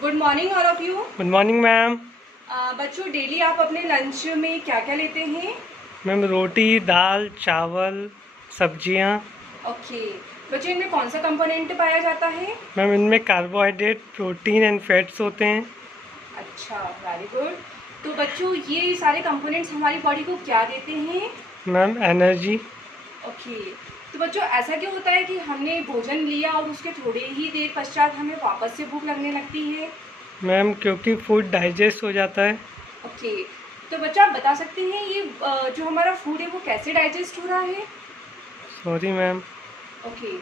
Good morning all of you. Good morning ma'am. बच्चों, daily आप अपने लंच में क्या क्या लेते हैं? मैम रोटी, दाल, चावल, सब्जियां। ओके। बच्चों, इनमें कौन सा कंपोनेंट पाया जाता है? मैम इनमें कार्बोहाइड्रेट, प्रोटीन एंड फैट्स होते हैं। अच्छा, वेरी गुड। तो बच्चों, ये सारे कंपोनेंट्स हमारी बॉडी को क्या देते हैं? Ma'am energy. ओके। तो बच्चों, ऐसा क्यों होता है कि हमने भोजन लिया और उसके थोड़े ही देर पश्चात हमें वापस से भूख लगने लगती है? मैम क्योंकि फूड डाइजेस्ट हो जाता है। ओके। तो बच्चों, आप बता सकते हैं ये जो हमारा फूड है वो कैसे डाइजेस्ट हो रहा है? Sorry ma'am. ओके।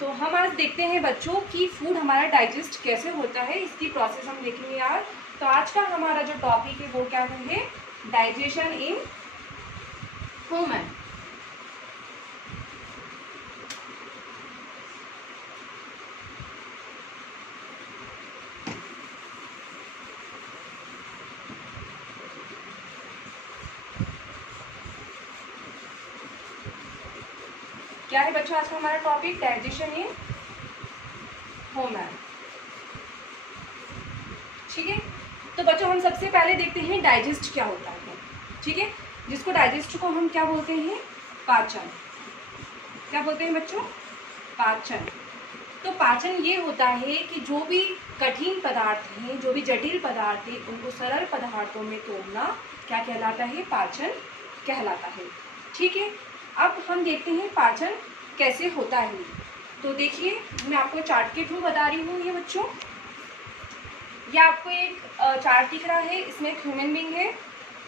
तो हम आज देखते हैं बच्चों कि फूड हमारा डाइजेस्ट कैसे होता है, इसकी प्रोसेस हम देखेंगे आज। तो आज का हमारा जो टॉपिक है वो क्या है? Digestion in human. क्या है बच्चों आज का हमारा टॉपिक? Digestion in human. ठीक है। तो बच्चों, हम सबसे पहले देखते हैं डाइजेस्ट क्या होता है। ठीक है। जिसको डाइजेस्ट को हम क्या बोलते हैं? पाचन। क्या बोलते हैं बच्चों? पाचन। तो पाचन ये होता है कि जो भी कठिन पदार्थ हैं, जो भी जटिल पदार्थ हैं, उनको सरल पदार्थों में तोड़ना क्या कहलाता है? पाचन कहलाता है। ठीक है। अब हम देखते हैं पाचन कैसे होता है। तो देखिए, मैं आपको चार्ट के थ्रू बता रही हूँ। ये बच्चों, ये आपको एक चार्ट दिख रहा है, इसमें एक ह्यूमन बीइंग है।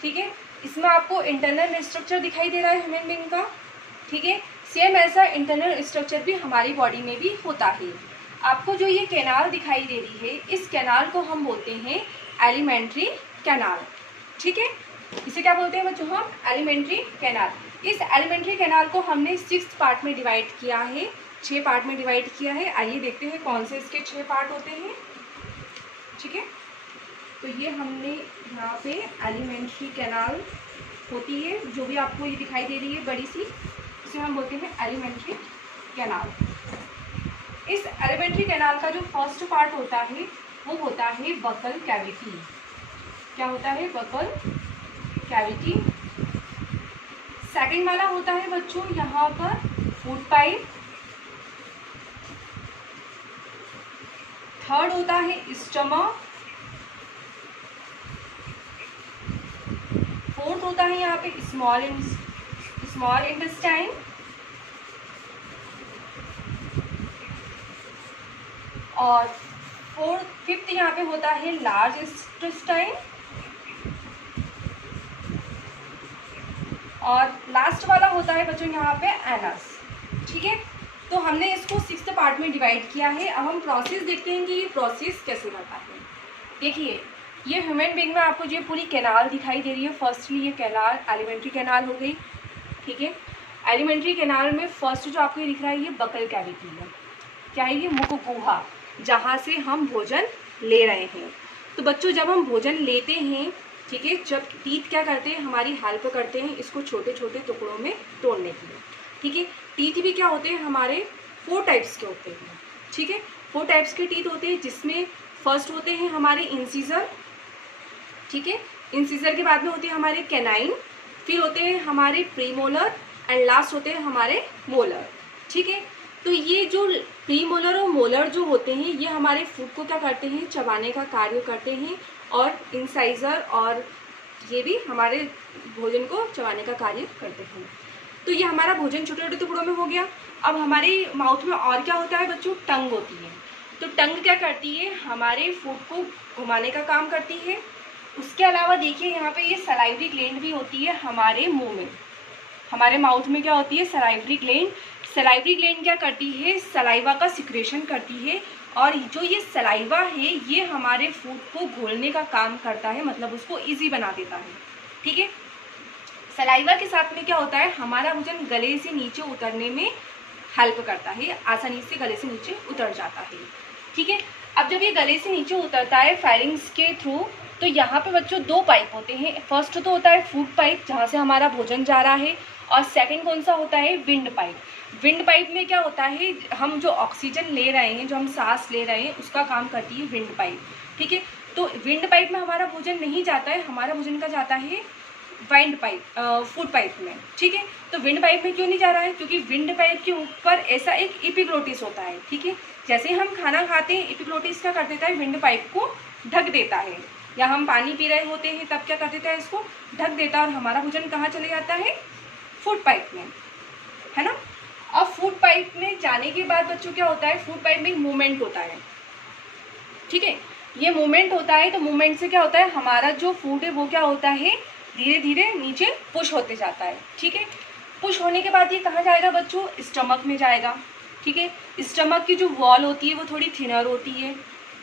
ठीक है। इसमें आपको इंटरनल स्ट्रक्चर दिखाई दे रहा है ह्यूमन बीइंग का। ठीक है। सेम ऐसा इंटरनल स्ट्रक्चर भी हमारी बॉडी में भी होता है। आपको जो ये कैनाल दिखाई दे रही है, इस कैनाल को हम बोलते हैं एलिमेंट्री कैनाल। ठीक है। इसे क्या बोलते हैं बच्चों? हम एलिमेंट्री कैनाल। इस एलिमेंट्री कैनाल को हमने 6 पार्ट में डिवाइड किया है, 6 पार्ट में डिवाइड किया है। आइए देखते हैं कौन से इसके 6 पार्ट होते हैं। ठीक है। तो ये हमने यहाँ पे एलिमेंट्री कैनाल होती है, जो भी आपको ये दिखाई दे रही है बड़ी सी, इसे हम बोलते हैं एलिमेंट्री कैनाल। इस एलिमेंट्री कैनाल का जो फर्स्ट पार्ट होता है वो होता है बकल कैविटी। क्या होता है? Buccal cavity. सेकंड वाला होता है बच्चों यहाँ पर फूड पाइप। थर्ड होता है स्टमक। फोर्थ होता है यहाँ पे स्मॉल इंटेस्टाइन। और फिफ्थ यहाँ पे होता है लार्ज इंटेस्टाइन। और लास्ट वाला होता है बच्चों यहाँ पे एनस। ठीक है। तो हमने इसको 6th पार्ट में डिवाइड किया है। अब हम प्रोसेस देखते हैं कि ये प्रोसेस कैसे होता है। देखिए, ये ह्यूमन बीइंग में आपको जो पूरी कैनाल दिखाई दे रही है, फर्स्टली ये कैनाल एलिमेंट्री कैनाल हो गई। ठीक है। एलिमेंट्री कैनाल में फर्स्ट जो आपको ये दिख रहा है, ये बकल कैविटी है। क्या है? ये मुख गुहा, जहाँ से हम भोजन ले रहे हैं। तो बच्चों, जब हम भोजन लेते हैं, ठीक है, जब टीथ क्या करते हैं? हमारी हेल्प करते हैं इसको छोटे छोटे टुकड़ों में तोड़ने के लिए। ठीक है। टीथ भी क्या होते हैं? हमारे 4 टाइप्स के होते हैं। ठीक है। 4 टाइप्स के टीथ होते हैं, जिसमें फर्स्ट होते हैं हमारे इंसीजर। ठीक है। इंसीजर के बाद में होते हैं हमारे कैनाइन, फिर होते हैं हमारे प्रीमोलर एंड लास्ट होते हैं हमारे मोलर। ठीक है। तो ये जो प्रीमोलर और मोलर जो होते हैं, ये हमारे फूड को क्या करते हैं? चबाने का कार्य करते हैं। और इंसाइजर और ये भी हमारे भोजन को चबाने का कार्य करते हैं। तो ये हमारा भोजन छोटे छोटे टुकड़ों में हो गया। अब हमारे माउथ में और क्या होता है बच्चों? टंग होती है। तो टंग क्या करती है? हमारे फूड को घुमाने का काम करती है। उसके अलावा देखिए, यहाँ पे ये सलाइवरी ग्लैंड भी होती है हमारे मुंह में। हमारे माउथ में क्या होती है? Salivary gland. सलाइवरी ग्लैंड क्या करती है? सलाइवा का सिक्रेशन करती है। और जो ये सलाइवा है, ये हमारे फूड को घोलने का काम करता है, मतलब उसको इजी बना देता है। ठीक है। सलाइवा के साथ में क्या होता है? हमारा भोजन गले से नीचे उतरने में हेल्प करता है, आसानी से गले से नीचे उतर जाता है। ठीक है। अब जब ये गले से नीचे उतरता है फायरिंग्स के थ्रू, तो यहाँ पे बच्चों 2 पाइप होते हैं। फर्स्ट तो होता है फूड पाइप, जहाँ से हमारा भोजन जा रहा है। और सेकंड कौन सा होता है? Wind pipe. विंड पाइप में क्या होता है, हम जो ऑक्सीजन ले रहे हैं, जो हम सांस ले रहे हैं, उसका काम करती है विंड पाइप, ठीक है। तो विंड पाइप में हमारा भोजन नहीं जाता है, हमारा भोजन का जाता है वाइंड पाइप, फूड पाइप में, ठीक है। तो विंड पाइप में क्यों नहीं जा रहा है, क्योंकि विंड पाइप के ऊपर ऐसा एक एपिग्लोटिस होता है, ठीक है। जैसे ही हम खाना खाते हैं, एपिग्लोटिस क्या कर देता है, विंड पाइप को ढक देता है, या हम पानी पी रहे होते हैं तब क्या कर देता है, इसको ढक देता है, और हमारा भोजन कहाँ चले जाता है, फूड पाइप में, है ना। अब फूड पाइप में जाने के बाद बच्चों क्या होता है, फूड पाइप में एक मूवमेंट होता है, ठीक है। ये मूवमेंट होता है, तो मूवमेंट से क्या होता है, हमारा जो फूड है वो क्या होता है, धीरे धीरे नीचे पुश होते जाता है, ठीक है। पुश होने के बाद ये कहाँ जाएगा बच्चों, स्टमक में जाएगा, ठीक है। स्टमक की जो वॉल होती है वो थोड़ी थिनर होती है,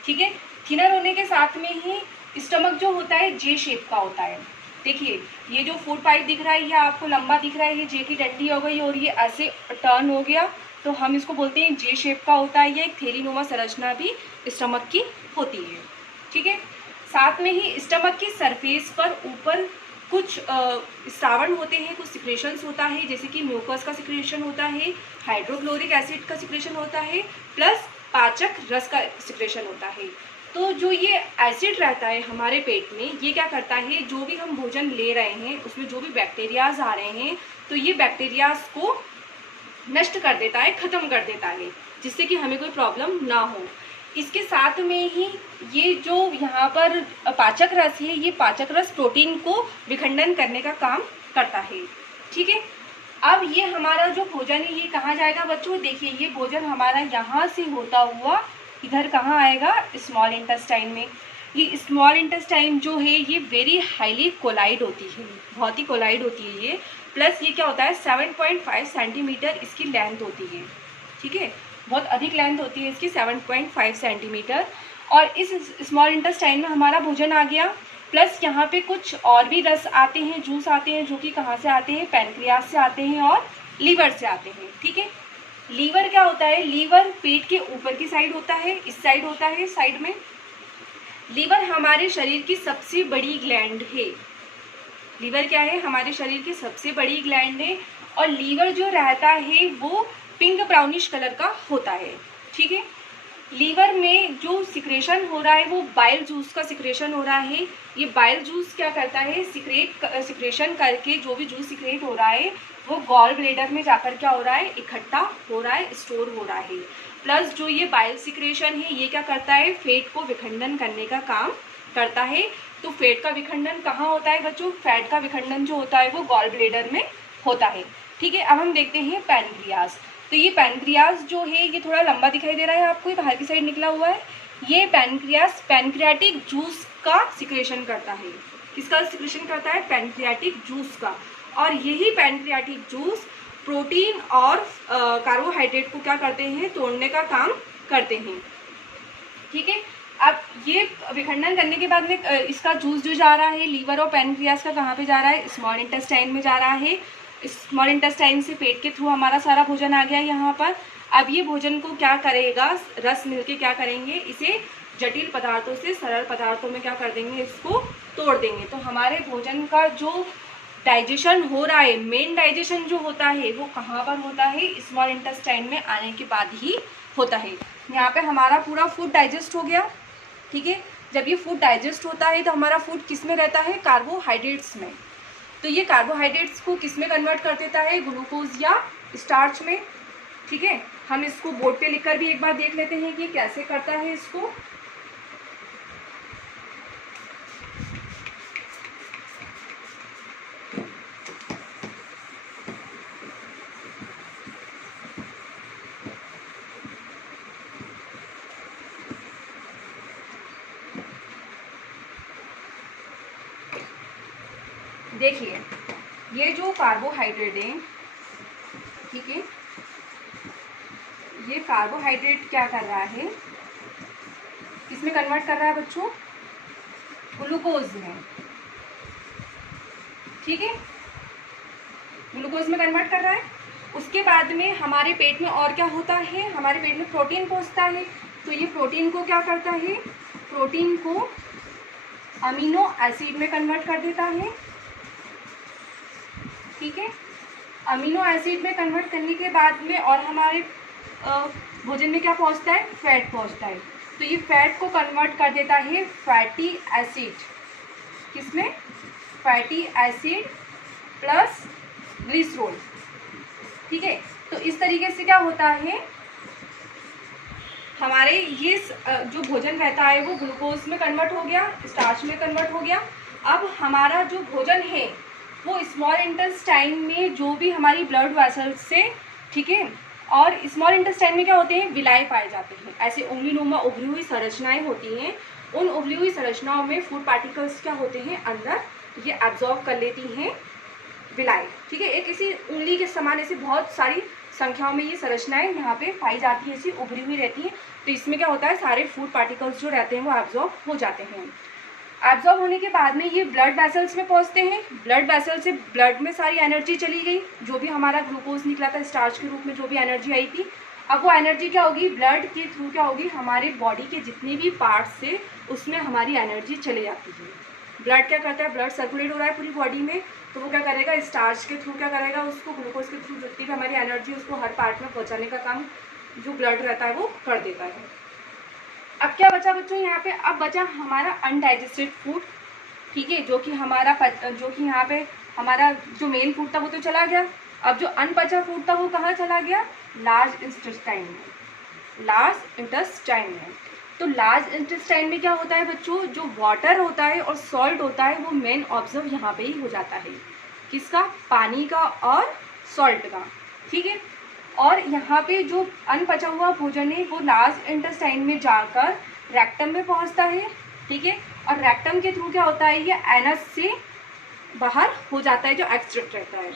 ठीक है। थिनर होने के साथ में ही स्टमक जो होता है जे शेप का होता है। देखिए ये जो फूड पाइप दिख रहा है ये आपको लंबा दिख रहा है, ये जे की डंडी हो गई और ये ऐसे टर्न हो गया, तो हम इसको बोलते हैं जे शेप का होता है। ये एक थैलीनुमा संरचना भी स्टमक की होती है, ठीक है। साथ में ही स्टमक की सरफेस पर ऊपर कुछ स्रावण होते हैं, कुछ सिक्रेशंस होता है, जैसे कि म्यूकस का सिक्रेशन होता है, हाइड्रोक्लोरिक एसिड का सिक्रेशन होता है, प्लस पाचक रस का सिक्रेशन होता है। तो जो ये एसिड रहता है हमारे पेट में, ये क्या करता है, जो भी हम भोजन ले रहे हैं उसमें जो भी बैक्टीरियाज आ रहे हैं, तो ये बैक्टीरियाज को नष्ट कर देता है, ख़त्म कर देता है, जिससे कि हमें कोई प्रॉब्लम ना हो। इसके साथ में ही ये जो यहाँ पर पाचक रस है, ये पाचक रस प्रोटीन को विखंडन करने का काम करता है, ठीक है। अब ये हमारा जो भोजन है ये कहाँ जाएगा बच्चों, देखिए ये भोजन हमारा यहाँ से होता हुआ इधर कहाँ आएगा, स्मॉल इंटेस्टाइन में। ये स्मॉल इंटेस्टाइन जो है ये वेरी हाईली कोलाइड होती है, बहुत ही कोलाइड होती है ये। प्लस ये क्या होता है, 7.5 सेंटीमीटर इसकी लेंथ होती है, ठीक है, बहुत अधिक लेंथ होती है इसकी, 7.5 सेंटीमीटर। और इस स्मॉल इंटेस्टाइन में हमारा भोजन आ गया, प्लस यहाँ पे कुछ और भी रस आते हैं, जूस आते हैं, जो कि कहाँ से आते हैं, पैनक्रियास से आते हैं और लीवर से आते हैं, ठीक है। लीवर क्या होता है, लीवर पेट के ऊपर की साइड होता है, इस साइड होता है, साइड में। लीवर हमारे शरीर की सबसे बड़ी ग्लैंड है, लीवर क्या है, हमारे शरीर की सबसे बड़ी ग्लैंड है। और लीवर जो रहता है वो पिंक ब्राउनिश कलर का होता है, ठीक है। लीवर में जो सिक्रेशन हो रहा है वो बाइल जूस का सिक्रेशन हो रहा है। ये बाइल जूस क्या करता है, सिक्रेशन करके जो भी जूस सिक्रेट हो रहा है वो गॉल ब्लेडर में जाकर क्या हो रहा है, इकट्ठा हो रहा है, स्टोर हो रहा है। प्लस जो ये बाइल सिक्रेशन है ये क्या करता है, फैट को विखंडन करने का काम करता है। तो फैट का विखंडन कहाँ होता है बच्चों, फैट का विखंडन जो होता है वो गॉल ब्लेडर में होता है, ठीक है। अब हम देखते हैं पैनक्रियाज। तो ये पैनक्रियाज जो है ये थोड़ा लंबा दिखाई दे रहा है आपको, ये बाहर की साइड निकला हुआ है। ये पैनक्रियाज पैनक्रियाटिक जूस का सिक्रेशन करता है, किसका सिक्रेशन करता है, पैनक्रियाटिक जूस का। और यही पैनक्रियाटिक जूस प्रोटीन और कार्बोहाइड्रेट को क्या करते हैं, तोड़ने का काम करते हैं, ठीक है। अब ये विखंडन करने के बाद में इसका जूस जो जा रहा है लीवर और पैनक्रियाज का कहाँ पे जा रहा है, स्मॉल इंटेस्टाइन में जा रहा है। स्मॉल इंटेस्टाइन से पेट के थ्रू हमारा सारा भोजन आ गया यहाँ पर। अब ये भोजन को क्या करेगा, रस मिलके क्या करेंगे, इसे जटिल पदार्थों से सरल पदार्थों में क्या कर देंगे, इसको तोड़ देंगे। तो हमारे भोजन का जो डाइजेशन हो रहा है, मेन डाइजेशन जो होता है वो कहाँ पर होता है, स्मॉल इंटेस्टाइन में आने के बाद ही होता है। यहाँ पे हमारा पूरा फूड डाइजेस्ट हो गया, ठीक है। जब ये फूड डाइजेस्ट होता है तो हमारा फूड किस में रहता है, कार्बोहाइड्रेट्स में। तो ये कार्बोहाइड्रेट्स को किस में कन्वर्ट कर देता है, ग्लूकोज या स्टार्च में, ठीक है। हम इसको बोर्ड पे लिखकर भी एक बार देख लेते हैं कि कैसे करता है इसको। देखिए ये जो कार्बोहाइड्रेट है, ठीक है, ये कार्बोहाइड्रेट क्या कर रहा है, किसमें कन्वर्ट कर रहा है बच्चों, ग्लूकोज में, ठीक है, ग्लूकोज में कन्वर्ट कर रहा है। उसके बाद में हमारे पेट में और क्या होता है, हमारे पेट में प्रोटीन पहुंचता है। तो ये प्रोटीन को क्या करता है, प्रोटीन को अमीनो एसिड में कन्वर्ट कर देता है, ठीक है। अमीनो एसिड में कन्वर्ट करने के बाद में और हमारे भोजन में क्या पहुंचता है, फैट पहुंचता है। तो ये फैट को कन्वर्ट कर देता है फैटी एसिड, किसमें, फैटी एसिड प्लस ग्लिसरॉल। ठीक है, तो इस तरीके से क्या होता है, हमारे ये जो भोजन रहता है वो ग्लूकोज में कन्वर्ट हो गया, स्टार्च में कन्वर्ट हो गया। अब हमारा जो भोजन है वो स्मॉल इंटेस्टाइन में जो भी हमारी ब्लड वेसल्स से, ठीक है, और स्मॉल इंटेस्टाइन में क्या होते हैं, विलाय पाए जाते हैं। ऐसे उंगलीनुमा उभरी हुई संरचनाएं होती हैं। उन उभरी हुई संरचनाओं में फूड पार्टिकल्स क्या होते हैं, अंदर ये एब्जॉर्ब कर लेती हैं विलाय। ठीक है, एक इसी उंगली के समान ऐसी बहुत सारी संख्याओं में ये संरचनाएं यहाँ पे पाई जाती है, ऐसी उभरी हुई रहती हैं। तो इसमें क्या होता है, सारे फूड पार्टिकल्स जो रहते हैं वो एब्जॉर्ब हो जाते हैं। एब्जॉर्ब होने के बाद में ये ब्लड वेसल्स में पहुँचते हैं। ब्लड वेसल से ब्लड में सारी एनर्जी चली गई, जो भी हमारा ग्लूकोज निकला था स्टार्च के रूप में, जो भी एनर्जी आई थी, अब वो एनर्जी क्या होगी, ब्लड के थ्रू क्या होगी, हमारे बॉडी के जितने भी पार्ट्स से उसमें हमारी एनर्जी चली जाती है। ब्लड क्या करता है, ब्लड सर्कुलेट हो रहा है पूरी बॉडी में, तो वो क्या करेगा, स्टार्च के थ्रू क्या करेगा, उसको ग्लूकोज के थ्रू जितनी भी हमारी एनर्जी उसको हर पार्ट में पहुँचाने का काम जो ब्लड रहता है वो कर देता है। अब क्या बचा बच्चों यहाँ पे, अब बचा हमारा अनडाइजेस्टेड फूड। ठीक है, जो कि यहाँ पे हमारा जो मेन फूड था वो तो चला गया। अब जो अनपचा फूड था वो कहाँ चला गया, लार्ज इंटेस्टाइन में, लार्ज इंटेस्टाइन में। तो लार्ज इंटेस्टाइन में क्या होता है बच्चों, जो वाटर होता है और सॉल्ट होता है वो मेन ऑब्जर्व यहाँ पे ही हो जाता है, किसका, पानी का और सॉल्ट का। ठीक है, और यहाँ पे जो अनपचा हुआ भोजन है वो लार्ज इंटेस्टाइन में जाकर रेक्टम में पहुँचता है। ठीक है, और रेक्टम के थ्रू क्या होता है, ये एनस से बाहर हो जाता है, जो एक्सट्रैक्ट रहता है।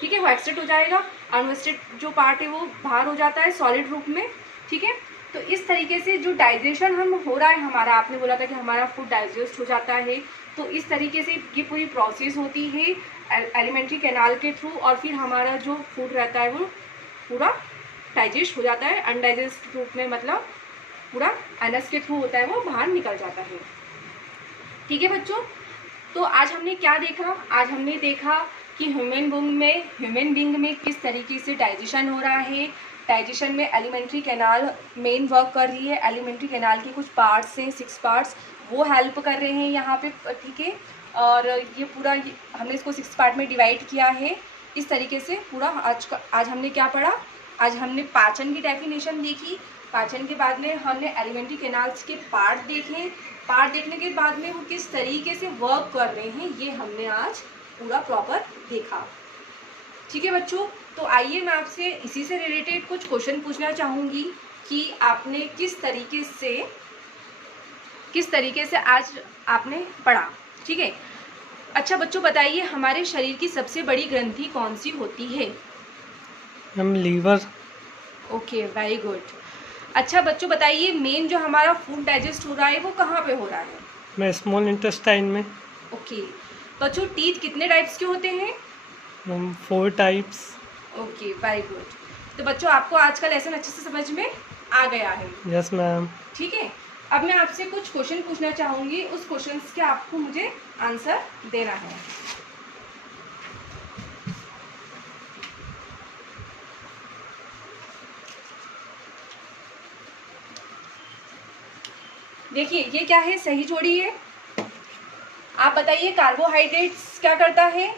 ठीक है, वो एक्सट्रैक्ट हो जाएगा, अनवेस्टेड जो पार्ट है वो बाहर हो जाता है सॉलिड रूप में। ठीक है, तो इस तरीके से जो डाइजेशन हम हो रहा है हमारा, आपने बोला था कि हमारा फूड डाइजेस्ट हो जाता है, तो इस तरीके से ये पूरी प्रोसेस होती है एलिमेंट्री कैनाल के थ्रू, और फिर हमारा जो फूड रहता है वो पूरा डाइजेस्ट हो जाता है। अनडाइजेस्ट रूप में मतलब पूरा एनस के थ्रू होता है, वो बाहर निकल जाता है। ठीक है बच्चों, तो आज हमने क्या देखा, आज हमने देखा कि ह्यूमन बींग में किस तरीके से डाइजेशन हो रहा है। डाइजेशन में एलिमेंट्री कैनाल मेन वर्क कर रही है, एलिमेंट्री कैनाल के कुछ पार्ट्स हैं, 6 पार्ट्स, वो हेल्प कर रहे हैं यहाँ पे। ठीक है, और ये पूरा हमने इसको 6 पार्ट में डिवाइड किया है। इस तरीके से पूरा आज हमने क्या पढ़ा, आज हमने पाचन की डेफिनेशन देखी, पाचन के बाद में हमने एलिमेंट्री कैनाल्स के पार्ट देखे, पार्ट देखने के बाद में वो किस तरीके से वर्क कर रहे हैं ये हमने आज पूरा प्रॉपर देखा। ठीक है बच्चों, तो आइए मैं आपसे इसी से रिलेटेड कुछ क्वेश्चन पूछना चाहूँगी कि आपने किस तरीके से आज आपने पढ़ा। ठीक है, अच्छा बच्चों बताइए, हमारे शरीर की सबसे बड़ी ग्रंथि कौन सी होती है, हम लीवर। Okay, very good. अच्छा बच्चों बताइए, मेन जो हमारा फूड डाइजेस्ट हो रहा है वो कहाँ पे हो रहा है, मैं स्मॉल इंटेस्टाइन में। ओके। बच्चों टीथ कितने टाइप्स के होते हैं, 4 टाइप्स। Okay, very good. तो बच्चों आपको आज का लेसन अच्छे से समझ में आ गया है। Yes ma'am. ठीक है, अब मैं आपसे कुछ क्वेश्चन पूछना चाहूँगी, उस क्वेश्चंस के आपको मुझे आंसर देना है। देखिए ये क्या है, सही जोड़ी है। आप बताइए कार्बोहाइड्रेट्स क्या करता है,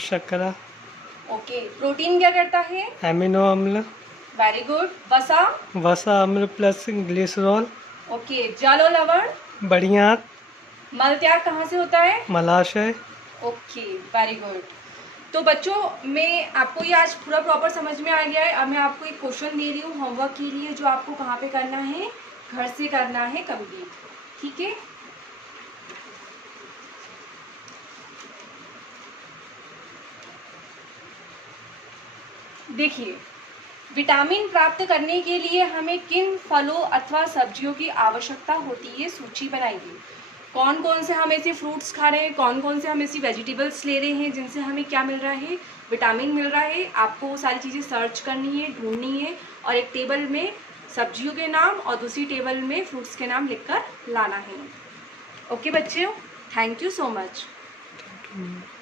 शर्करा। ओके। प्रोटीन क्या करता है, एमिनो अम्ल। Very good. वसा, वसा अम्ल प्लस ग्लिसरॉल। ओके। जल और लवण, बढ़िया। मल त्याग कहाँ से होता है, मलाशय। Okay, very good. तो बच्चों मैं आपको ये आज पूरा प्रॉपर समझ में आ गया है। अब मैं आपको एक क्वेश्चन दे रही हूँ होमवर्क के लिए, जो आपको कहाँ पे करना है, घर से करना है कंप्लीट। ठीक है, देखिए विटामिन प्राप्त करने के लिए हमें किन फलों अथवा सब्जियों की आवश्यकता होती है, सूची बनाइए। कौन कौन से हम ऐसे फ्रूट्स खा रहे हैं, कौन कौन से हम ऐसी वेजिटेबल्स ले रहे हैं जिनसे हमें क्या मिल रहा है, विटामिन मिल रहा है। आपको वो सारी चीज़ें सर्च करनी है, ढूंढनी है, और एक टेबल में सब्जियों के नाम और दूसरी टेबल में फ्रूट्स के नाम लिखकर लाना है। ओके बच्चों, थैंक यू सो मच।